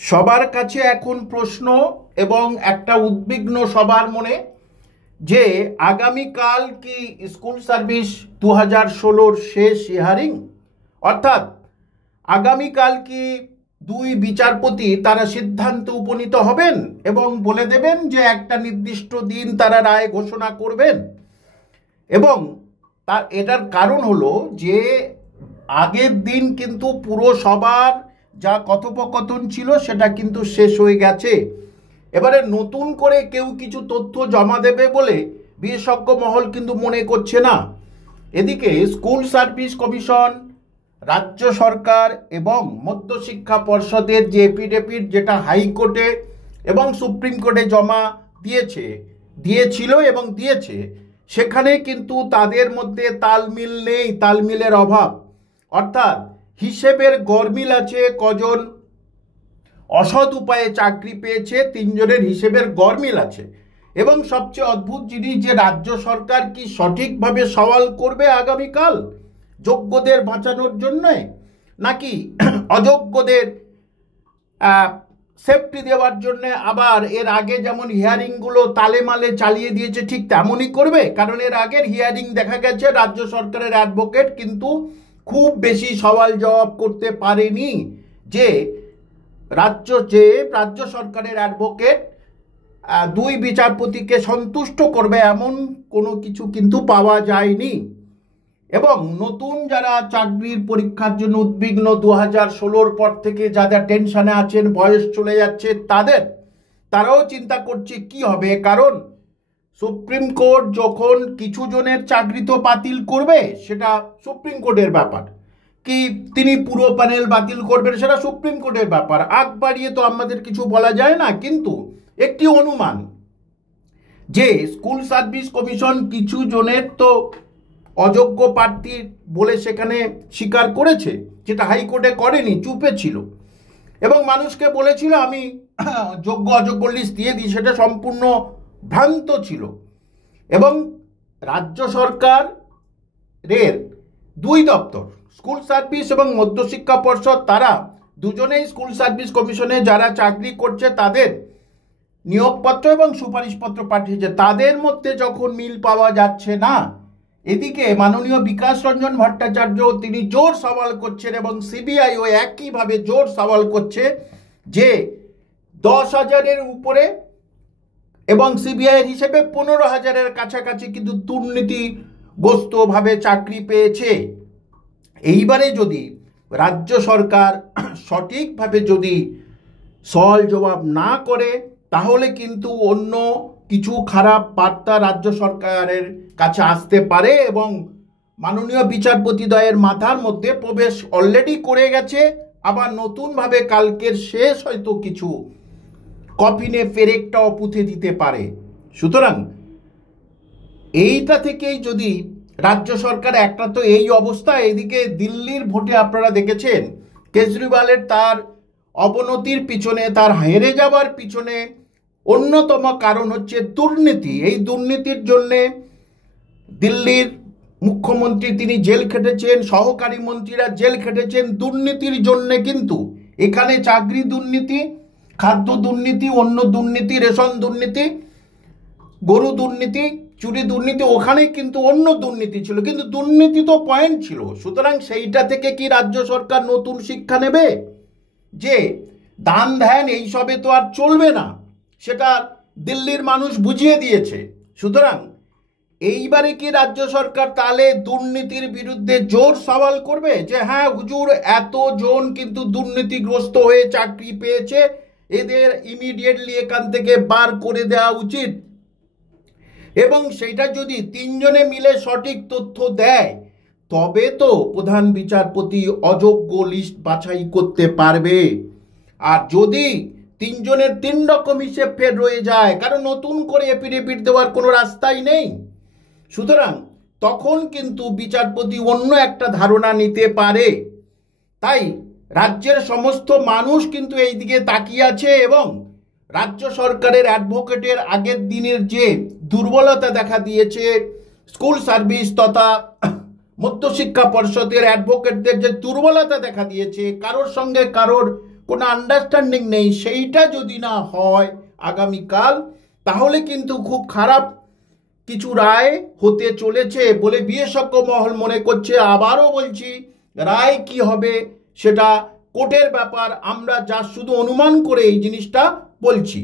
সবার কাছে এখন প্রশ্ন এবং একটা উদ্বিগ্ন সবার মনে যে আগামীকাল কি স্কুল সার্ভিস 2016-র শেষ হিয়ারিং, অর্থাৎ আগামীকাল কি দুই বিচারপতি তারা সিদ্ধান্তে উপনীত হবেন এবং বলে দেবেন যে একটা নির্দিষ্ট দিন তারা রায় ঘোষণা করবেন। এবং এটার কারণ হলো যে আগের দিন কিন্তু পুরো সবার যা কথোপকথন ছিল সেটা কিন্তু শেষ হয়ে গেছে। এবারে নতুন করে কেউ কিছু তথ্য জমা দেবে বলে বিশেষজ্ঞ মহল কিন্তু মনে করছে না। এদিকে স্কুল সার্ভিস কমিশন, রাজ্য সরকার এবং মধ্যশিক্ষা পর্ষদের যে এফিডেভিট যেটা হাইকোর্টে এবং সুপ্রিম কোর্টে জমা দিয়েছিল এবং দিয়েছে, সেখানে কিন্তু তাদের মধ্যে তালমিল নেই, তালমিলের অভাব। অর্থাৎ হিসেবের গরমিল আছে, কজন অসৎ উপায়ে চাকরি পেয়েছে 3 জনের হিসেবের গরমিল আছে। এবং সবচেয়ে অদ্ভুত জিনিস যে রাজ্য সরকার কি সঠিকভাবে সওয়াল করবে আগামীকাল যোগ্যদের বাঁচানোর জন্য, নাকি অযোগ্যদের সেফটি দেওয়ার জন্য আবার এর আগে যেমন হিয়ারিংগুলো তালেমালে চালিয়ে দিয়েছে ঠিক তেমনই করবে। কারণ এর আগের হিয়ারিং দেখা গেছে রাজ্য সরকারের অ্যাডভোকেট কিন্তু খুব বেশি সওয়াল জবাব করতে পারেনি, যে রাজ্য সরকারের অ্যাডভোকেট দুই বিচারপতিকে সন্তুষ্ট করবে এমন কোনো কিছু কিন্তু পাওয়া যায়নি। এবং নতুন যারা চাকরির পরীক্ষার জন্য উদ্বিগ্ন 2016-র পর থেকে যাদের টেনশনে আছেন, বয়স চলে যাচ্ছে তারাও চিন্তা করছে কি হবে। কারণ সুপ্রিম কোর্ট যখন কিছু জনের চাকরি তো বাতিল করবে, সেটা সুপ্রিম কোর্টের ব্যাপার, কি তিনি পুরো প্যানেল বাতিল করবেন সেটা সুপ্রিম কোর্টের ব্যাপার। আগ বাড়িয়ে তো আমাদের কিছু বলা যায় না, কিন্তু একটি অনুমান যে স্কুল সার্ভিস কমিশন কিছু জনের তো অযোগ্য প্রার্থী বলে সেখানে স্বীকার করেছে, যেটা হাইকোর্টে করেনি, চুপে ছিল এবং মানুষকে বলেছিল আমি যোগ্য অযোগ্য লিস্ট দিয়ে দিই, সেটা সম্পূর্ণ ভ্রান্ত ছিল। এবং রাজ্য সরকারের দুই দপ্তর, স্কুল সার্ভিস এবং মধ্যশিক্ষা পর্ষদ, তারা দুজনেই স্কুল সার্ভিস কমিশনে যারা চাকরি করছে তাদের নিয়োগপত্র এবং সুপারিশপত্র পাঠিয়েছে, তাদের মধ্যে যখন মিল পাওয়া যাচ্ছে না, এদিকে মাননীয় বিকাশ রঞ্জন ভট্টাচার্য তিনি জোর সওয়াল করছেন এবং সিবিআইও একইভাবে জোর সওয়াল করছে যে 10,000-এর উপরে এবং সিবিআইয়ের হিসেবে 15,000-এর কাছাকাছি কিন্তু দুর্নীতিগ্রস্তভাবে চাকরি পেয়েছে। এইবারে যদি রাজ্য সরকার সঠিকভাবে যদি সওয়াল জবাব না করে, তাহলে কিন্তু অন্য কিছু খারাপ বার্তা রাজ্য সরকারের কাছে আসতে পারে এবং মাননীয় বিচারপতিদ্বয়ের মাথার মধ্যে প্রবেশ অলরেডি করে গেছে। আবার নতুনভাবে কালকের শেষ হয়তো কিছু কফিনে পেরেকটাও পুঁতে দিতে পারে। সুতরাং এইটা থেকেই যদি রাজ্য সরকার, একটা তো এই অবস্থা, এদিকে দিল্লির ভোটে আপনারা দেখেছেন কেজরিওয়ালের তার অবনতির পিছনে, তার হেরে যাওয়ার পিছনে অন্যতম কারণ হচ্ছে দুর্নীতি। এই দুর্নীতির জন্যে দিল্লির মুখ্যমন্ত্রী তিনি জেল খেটেছেন, সহকারী মন্ত্রীরা জেল খেটেছেন দুর্নীতির জন্যে। কিন্তু এখানে চাকরি দুর্নীতি, খাদ্য দুর্নীতি, অন্য দুর্নীতি, রেশন দুর্নীতি, গরু দুর্নীতি, চুরি দুর্নীতি, ওখানে কিন্তু অন্য দুর্নীতি ছিল, কিন্তু দুর্নীতি তো পয়েন্ট ছিল। সুতরাং সেইটা থেকে কি রাজ্য সরকার নতুন শিক্ষা নেবে যে দান ধ্যান এইসবে তো আর চলবে না, সেটা দিল্লির মানুষ বুঝিয়ে দিয়েছে। সুতরাং এইবারে কি রাজ্য সরকার তাহলে দুর্নীতির বিরুদ্ধে জোর সওয়াল করবে যে হ্যাঁ হুজুর এতজন কিন্তু দুর্নীতিগ্রস্ত হয়ে চাকরি পেয়েছে, এদের ইমিডিয়েটলি এখান থেকে বার করে দেওয়া উচিত। এবং সেটা যদি 3 জনে মিলে সঠিক তথ্য দেয়, তবে তো প্রধান বিচারপতি অযোগ্য লিস্ট বাছাই করতে পারবে। আর যদি 3 জনের 3 রকম হিসেব ফের রয়ে যায়, কারণ নতুন করে এফিডেভিট দেওয়ার কোনো রাস্তাই নেই, সুতরাং তখন কিন্তু বিচারপতি অন্য একটা ধারণা নিতে পারে। তাই রাজ্যের সমস্ত মানুষ কিন্তু এই দিকে তাকিয়ে আছে এবং রাজ্য সরকারের অ্যাডভোকেটের আগের দিনের যে দুর্বলতা দেখা দিয়েছে, স্কুল সার্ভিস তথা মধ্যশিক্ষা পর্ষদের অ্যাডভোকেটদের যে দুর্বলতা দেখা দিয়েছে, কারোর সঙ্গে কারোর কোনো আন্ডারস্ট্যান্ডিং নেই, সেইটা যদি না হয় আগামীকাল, তাহলে কিন্তু খুব খারাপ কিছু রায় হতে চলেছে বলে বিশেষজ্ঞ মহল মনে করছে। আবারও বলছি, রায় কি হবে সেটা কোর্টের ব্যাপার, আমরা যা শুধু অনুমান করে এই জিনিসটা বলছি।